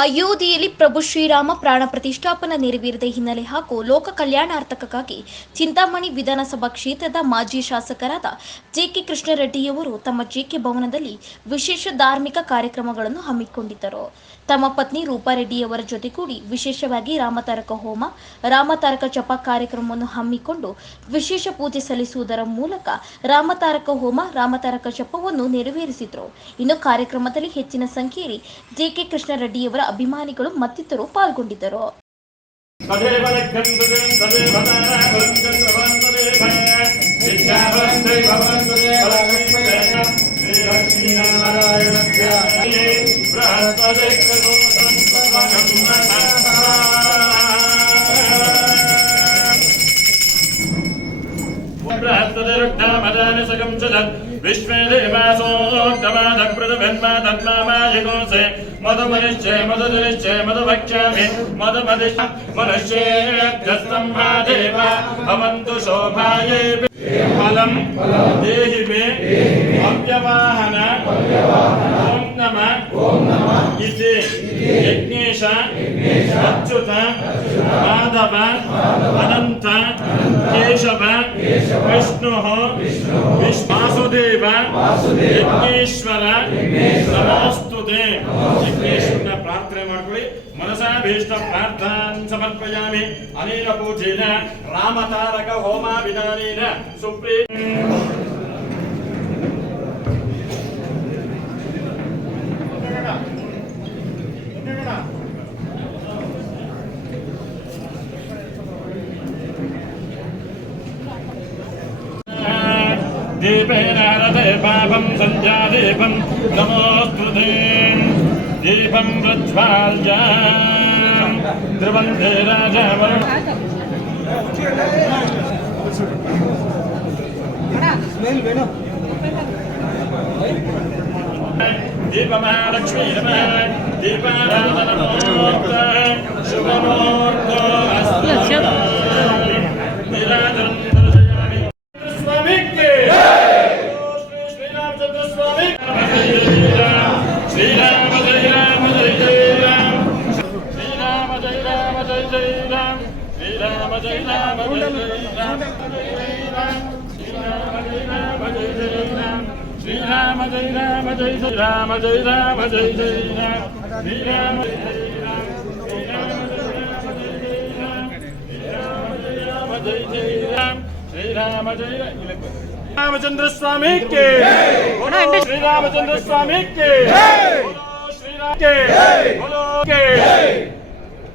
ಅಯೋಧ್ಯೆಯಲ್ಲಿ ಪ್ರಭು ಶ್ರೀರಾಮ ಪ್ರಾಣ ಪ್ರತಿಷ್ಠಾಪನ ನೆರವೇರಿದ ಹಿನ್ನೆಲೆ ಹಾಗೂ ಲೋಕ ಕಲ್ಯಾಣಾರ್ಥಕಕ್ಕಾಗಿ ಚಿಂತಾಮಣಿ ವಿಧಾನಸಭಾ ಕ್ಷೇತ್ರದ ಮಾಜಿ ಶಾಸಕರಾದ ಜೆಕೆ ಕೃಷ್ಣರೆಡ್ಡಿಯವರು ತಮ್ಮ ಜೆಕೆ ಭವನದಲ್ಲಿ ವಿಶೇಷ ಧಾರ್ಮಿಕ ಕಾರ್ಯಕ್ರಮಗಳನ್ನು ಹಮ್ಮಿಕೊಂಡಿದ್ದರು. ತಮ್ಮ ಪತ್ನಿ ರೂಪಾರೆಡ್ಡಿಯವರ ಜೊತೆಗೂಡಿ ವಿಶೇಷವಾಗಿ ರಾಮತಾರಕ ಹೋಮ ರಾಮತಾರಕ ಜಪ ಕಾರ್ಯಕ್ರಮವನ್ನು ಹಮ್ಮಿಕೊಂಡು ವಿಶೇಷ ಪೂಜೆ ಸಲ್ಲಿಸುವುದರ ಮೂಲಕ ರಾಮತಾರಕ ಹೋಮ ರಾಮತಾರಕ ಜಪವನ್ನು ನೆರವೇರಿಸಿದರು. ಇನ್ನು ಕಾರ್ಯಕ್ರಮದಲ್ಲಿ ಹೆಚ್ಚಿನ ಸಂಖ್ಯೆಯಲ್ಲಿ ಜೆಕೆ ಕೃಷ್ಣರೆಡ್ಡಿಯವರ ಅಭಿಮಾನಿಗಳು ಮತ್ತಿತರರು ಪಾಲ್ಗೊಂಡಿದ್ದರು तदेव लग्नन्तते तदेव ताराबलं चन्द्रबलं మద మనిశ్చే మదనిశ్చే మద భక్ష్యామి మద మది మనుష్యేణ్యస్తంభాదేవ భవంతు శోభాయై ఫలం దేహి మే అవ్యవాహన ఓం నమ ఇతి ಯಜ್ಞೇಶ ಅಚ್ಯುತ ಮಾಧವ ಅನಂತ ಕೇಶವ ವಿಷ್ಣು ವಾಸುದೇವ ಯಜ್ಞೇಶ್ವರ ನಮೋಸ್ತು ಯಜ್ಞೇಶ್ವರನ ಪ್ರಾರ್ಥನೆ ಮಾಡ್ಕೊಳ್ಳಿ ಮನಸಾಭೀಷ್ಟ ಪ್ರಾರ್ಥಾನ್ ಸಮರ್ಪಯಾಮಿ ಅನೇನ ಪೂಜೇನ ರಾಮತಾರಕ ಹೋಮ ವಿಧಾನೇನ ಸುಪ್ರೀಂ दीपेन हरते पापं सञ्जादीपं नमोऽस्तुते दीपं प्रज्वाल्य ध्रुवन्ते राजावरुण दीपमहालक्ष्मी नमः दीपाराधनमोक्त शुभमुहूर्तो अस्तु हाँ, श्री राम जय राम जय श्री राम जय। राम जय जय राम श्री राम जय। जय राम श्री राम जय रामचंद्र स्वामी के श्री रामचंद्र स्वामी के श्री राम के बोलो के।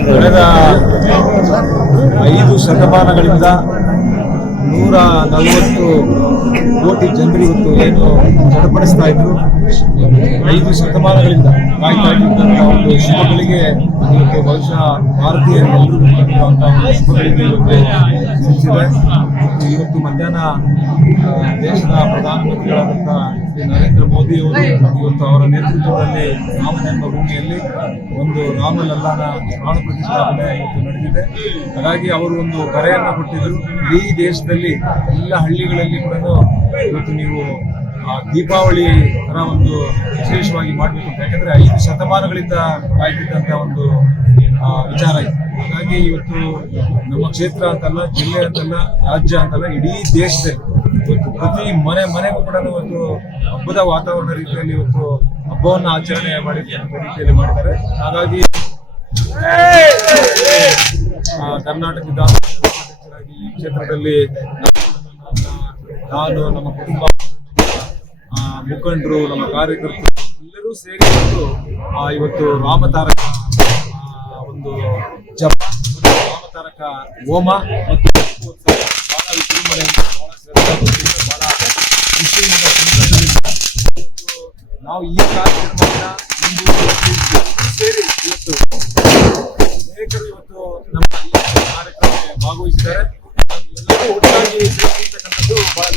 ಕಳೆದ ಐದು ಶತಮಾನಗಳಿಂದ ನೂರ ನಲವತ್ತು ಕೋಟಿ ಜನರಿವತ್ತು ಏನು ಜಡಪಡಿಸ್ತಾ ಇದ್ರು. ಐದು ಶತಮಾನಗಳಿಂದ ಕಾಯ್ತಾ ಇದ್ದಂತಹ ಒಂದು ಶುಭಗಳಿಗೆ ಇವತ್ತು ಬಹುಶಃ ಭಾರತೀಯರೆಲ್ಲರೂ ಒಂದು ಶುಭಗಳಿಗೆ ಇವತ್ತು ಮತ್ತು ಇವತ್ತು ಮಧ್ಯಾಹ್ನ ದೇಶದ ಪ್ರಧಾನಮಂತ್ರಿಗಳಾದಂಥ ಶ್ರೀ ನರೇಂದ್ರ ಮೋದಿ ಅವರು ಇವತ್ತು ಅವರ ನೇತೃತ್ವದಲ್ಲಿ ರಾಮನೆಂಬ ಭೂಮಿಯಲ್ಲಿ ಒಂದು ರಾಮಲಲ್ಲಾನ ಪ್ರಾಣ ಪ್ರತಿಷ್ಠಾಪನೆ ಇವತ್ತು ನಡೆದಿದೆ. ಹಾಗಾಗಿ ಅವರು ಒಂದು ಕರೆಯನ್ನು ಕೊಟ್ಟಿದ್ರು. ಇಡೀ ದೇಶದಲ್ಲಿ ಎಲ್ಲ ಹಳ್ಳಿಗಳಲ್ಲಿ ಕೂಡ ಇವತ್ತು ನೀವು ದೀಪಾವಳಿ ತರ ಒಂದು ವಿಶೇಷವಾಗಿ ಮಾಡಬೇಕು ಅಂತ. ಯಾಕಂದ್ರೆ ಐದು ಶತಮಾನಗಳಿಂದ ಕಾಯ್ತಿದ್ದಂತ ಒಂದು ವಿಚಾರ ಇದೆ. ಹಾಗಾಗಿ ಇವತ್ತು ನಮ್ಮ ಕ್ಷೇತ್ರ ಅಂತಲ್ಲ ಜಿಲ್ಲೆ ಅಂತಲ್ಲ ರಾಜ್ಯ ಅಂತಲ್ಲ ಇಡೀ ದೇಶದಲ್ಲಿ ಇವತ್ತು ಪ್ರತಿ ಮನೆ ಮನೆಗೂ ಕೂಡ ಒಂದು ಹಬ್ಬದ ವಾತಾವರಣ ರೀತಿಯಲ್ಲಿ ಇವತ್ತು ಹಬ್ಬವನ್ನು ಆಚರಣೆ ಮಾಡಿ ರೀತಿಯಲ್ಲಿ ಮಾಡಿದ್ದಾರೆ. ಹಾಗಾಗಿ ಆ, ಕರ್ನಾಟಕ ವಿಧಾನಸಭೆ ಹಾಗಾಗಿ ಈ ಕ್ಷೇತ್ರದಲ್ಲಿ ನಾನು ನಮ್ಮ ಕುಟುಂಬ ಮುಖಂಡರು, ನಮ್ಮ ಕಾರ್ಯಕರ್ತರು ಎಲ್ಲರೂ ಸೇರಿಕೊಂಡು ಇವತ್ತು ರಾಮತಾರಕ ಒಂದು ಜಪ ರಾಮತಾರಕ ಹೋಮ ಮತ್ತು ಬಹಳ ವಿಜೃಂಭಣೆಯಿಂದ ಬಹಳ ಬಹಳ ನಾವು ಈ ಕಾರ್ಯಕ್ರಮ ಮುಂದುವರಿಸಿ ಸೇರಿ ಇವತ್ತು ಅನೇಕರು ಇವತ್ತು ನಮ್ಮ ಕಾರ್ಯಕ್ರಮಕ್ಕೆ ಭಾಗವಹಿಸಿದ್ದಾರೆ. ಎಲ್ಲರೂ ಒಟ್ಟಾಗಿ ಸೇರಿ